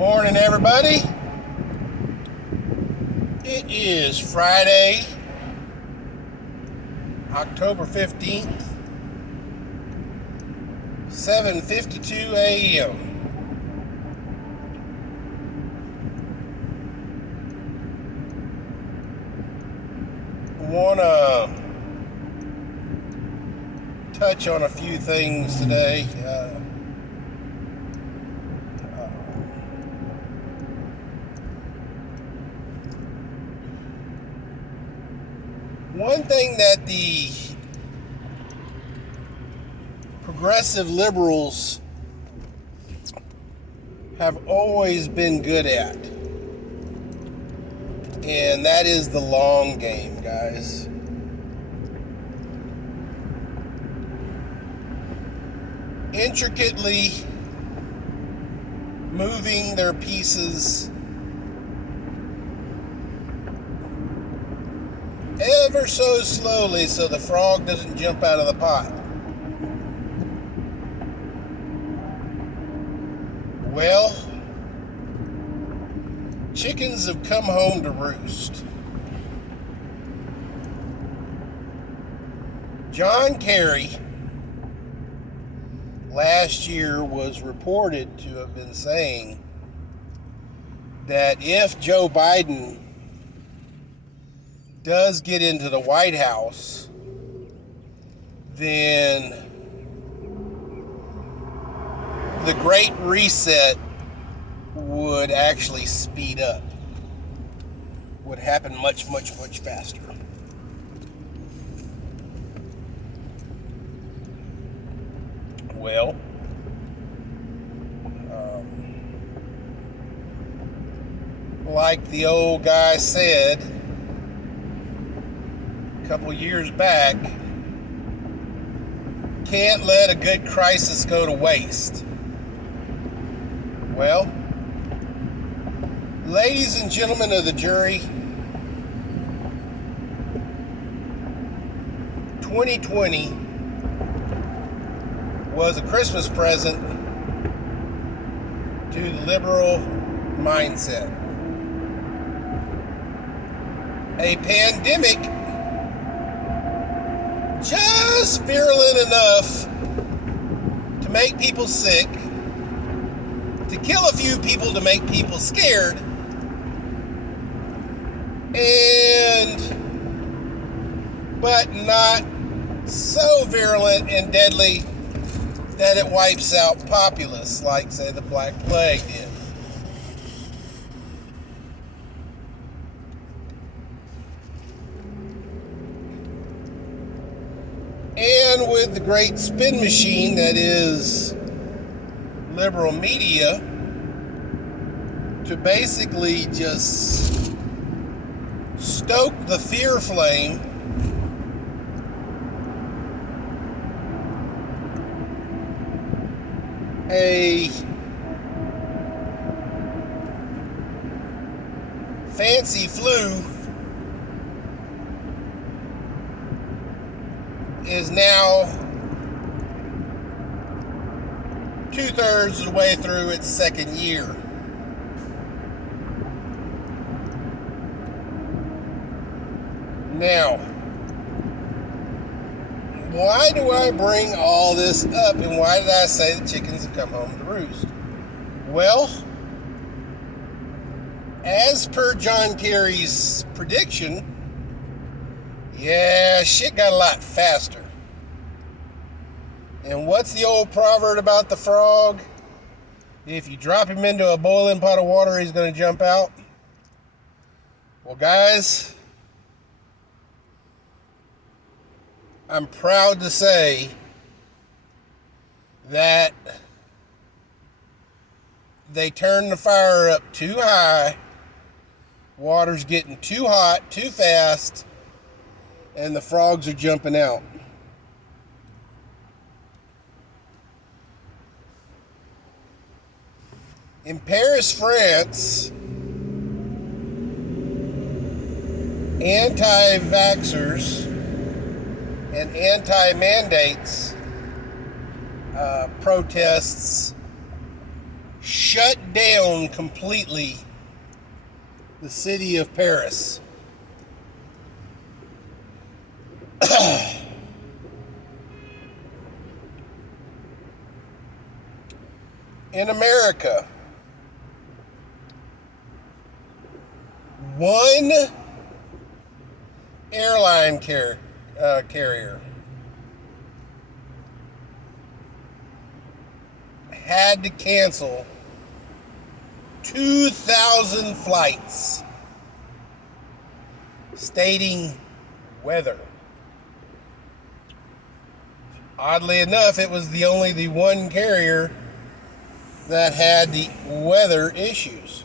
Morning, everybody. It is Friday, October 15th, 7:52 a.m. Want to touch on a few things today. One thing that the progressive liberals have always been good at, and that is the long game, guys. Intricately moving their pieces ever so slowly so the frog doesn't jump out of the pot. Well, chickens have come home to roost. John Kerry last year was reported to have been saying that if Joe Biden does get into the White House, then the Great Reset would actually speed up, would happen much faster. Well, like the old guy said a couple years back, can't let a good crisis go to waste. Well, ladies and gentlemen of the jury, 2020 was a Christmas present to the liberal mindset. A pandemic just virulent enough to make people sick, to kill a few people to make people scared, but not so virulent and deadly that it wipes out populace like, say, the Black Plague did. And with the great spin machine that is liberal media to basically just stoke the fear flame, a fancy flu is now 2/3 of the way through its second year. Now, why do I bring all this up, and why did I say the chickens have come home to roost? Well, as per John Kerry's prediction, yeah, shit got a lot faster. And what's the old proverb about the frog? If you drop him into a boiling pot of water, he's going to jump out. Well, guys, I'm proud to say that they turned the fire up too high, water's getting too hot, too fast, and the frogs are jumping out. In Paris, France, anti-vaxxers and anti-mandates protests shut down completely the city of Paris. In America, one airline carrier had to cancel 2,000 flights, stating weather. Oddly enough, it was the one carrier that had the weather issues.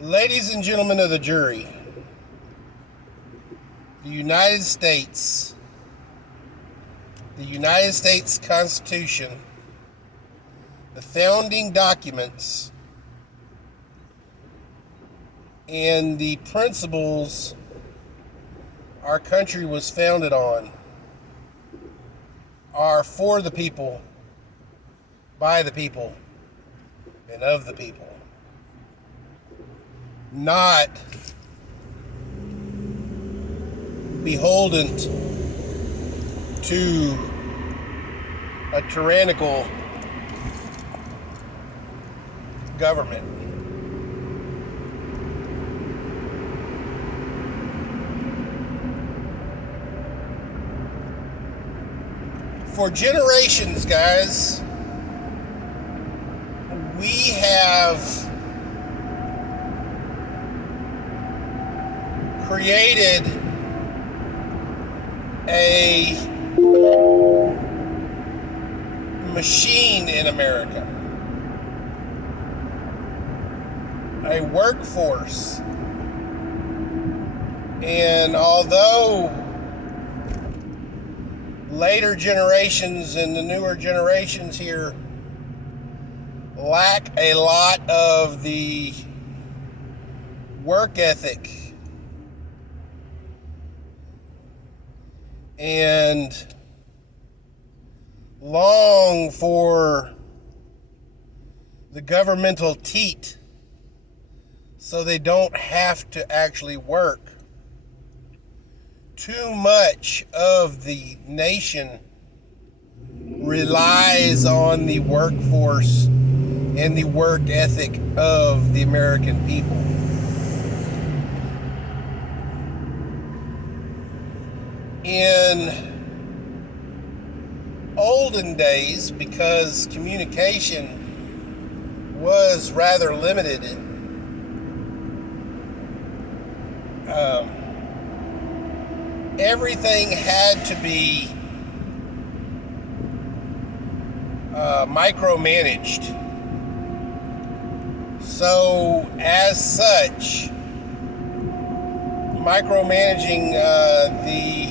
Ladies and gentlemen of the jury, the United States Constitution, the founding documents, and the principles our country was founded on are for the people, by the people, and of the people. Not beholden to a tyrannical government. For generations, guys, we have created a machine in America, a workforce. And although later generations and the newer generations here lack a lot of the work ethic and long for the governmental teat so they don't have to actually work, too much of the nation relies on the workforce and the work ethic of the American people. In olden days, because communication was rather limited, everything had to be micromanaged. So, as such, micromanaging the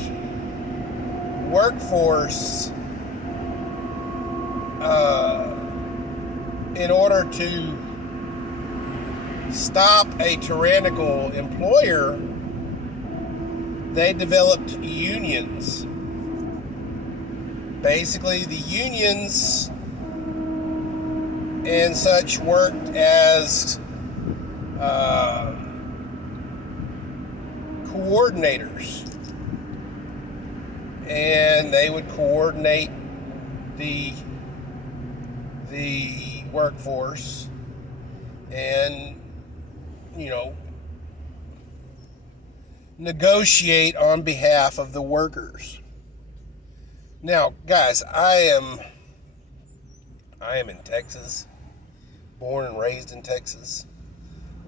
workforce in order to stop a tyrannical employer, they developed unions. Basically, the unions and such worked as coordinators, and they would coordinate the workforce and, negotiate on behalf of the workers. Now, guys, I am in Texas, born and raised in Texas.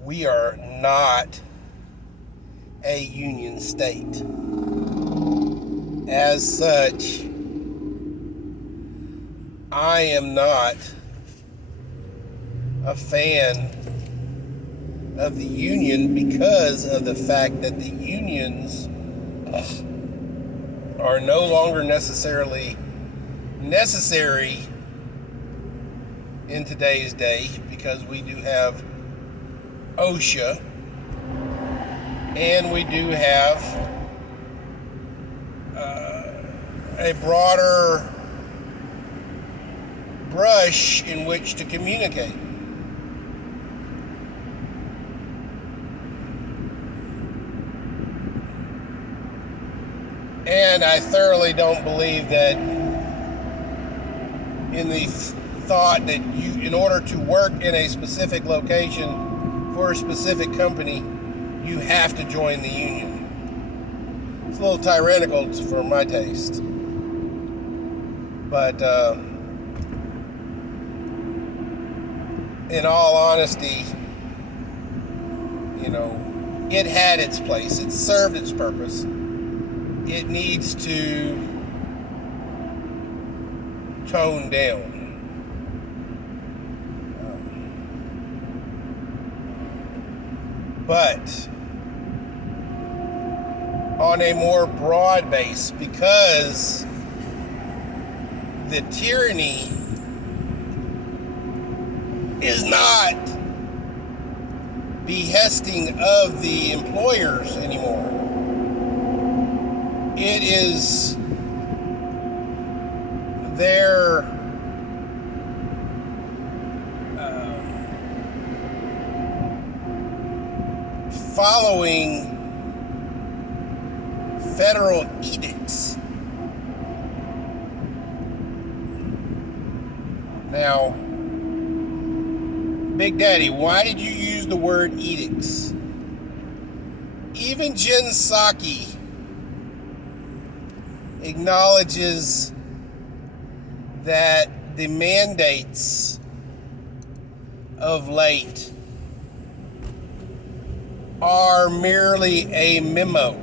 We are not a union state. As such, I am not a fan of the union because of the fact that the unions are no longer necessarily necessary in today's day, because we do have OSHA and we do have a broader brush in which to communicate. And I thoroughly don't believe that in the thought that you, in order to work in a specific location for a specific company, you have to join the union. It's a little tyrannical for my taste. But in all honesty, it had its place. It served its purpose. It needs to tone down. But on a more broad base, because the tyranny is not behesting of the employers anymore. It is their following federal edicts. Now, Big Daddy, why did you use the word edicts? Even Jen Psaki acknowledges that the mandates of late are merely a memo.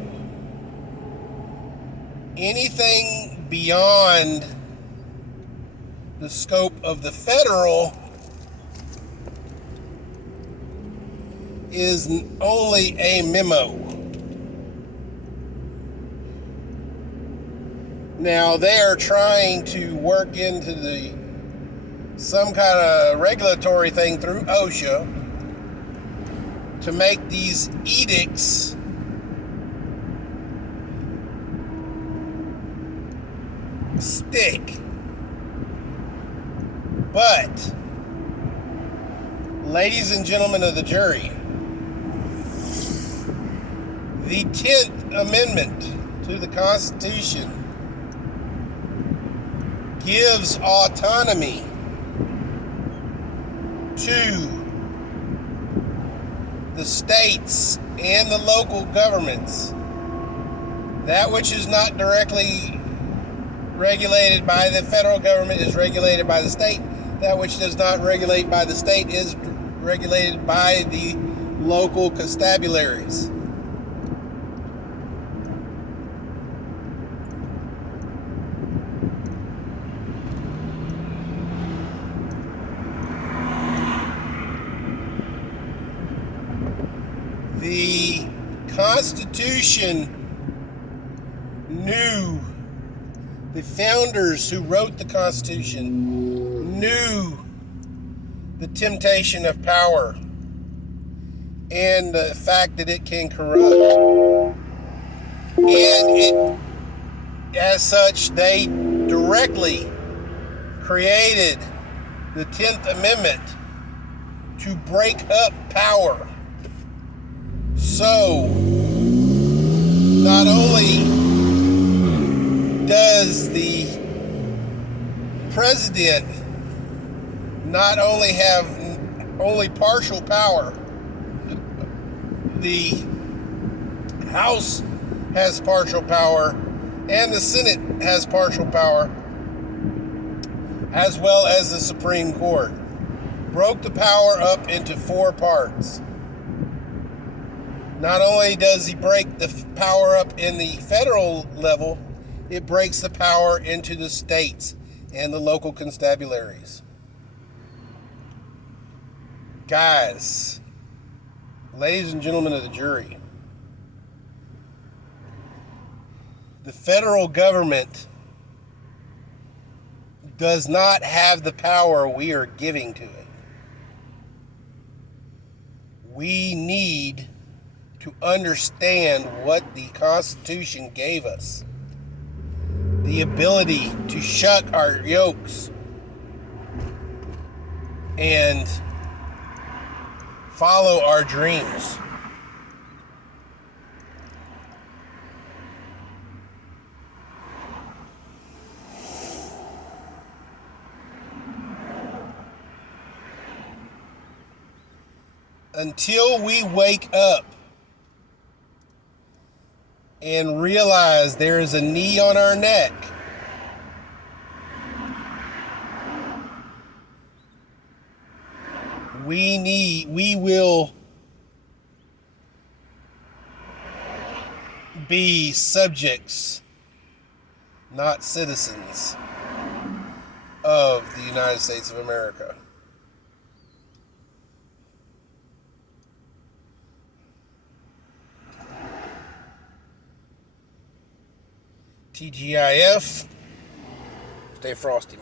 Anything beyond the scope of the federal is only a memo. Now they are trying to work into some kind of regulatory thing through OSHA to make these edicts stick. But, ladies and gentlemen of the jury, the 10th Amendment to the Constitution gives autonomy to the states and the local governments. That which is not directly regulated by the federal government is regulated by the state. That which does not regulate by the state is regulated by the local constabularies. The Constitution knew, the founders who wrote the Constitution knew the temptation of power and the fact that it can corrupt. And as such, they directly created the 10th Amendment to break up power. So, not only does the president not only have only partial power, the House has partial power, and the Senate has partial power, as well as the Supreme Court. Broke the power up into 4 parts. Not only does he break the power up in the federal level, it breaks the power into the states and the local constabularies. Guys, ladies and gentlemen of the jury, the federal government does not have the power we are giving to it. We need to to understand what the Constitution gave us. The ability to shuck our yokes and follow our dreams. Until we wake up and realize there is a knee on our neck, we will be subjects, not citizens of the United States of America. TGIF, stay frosty,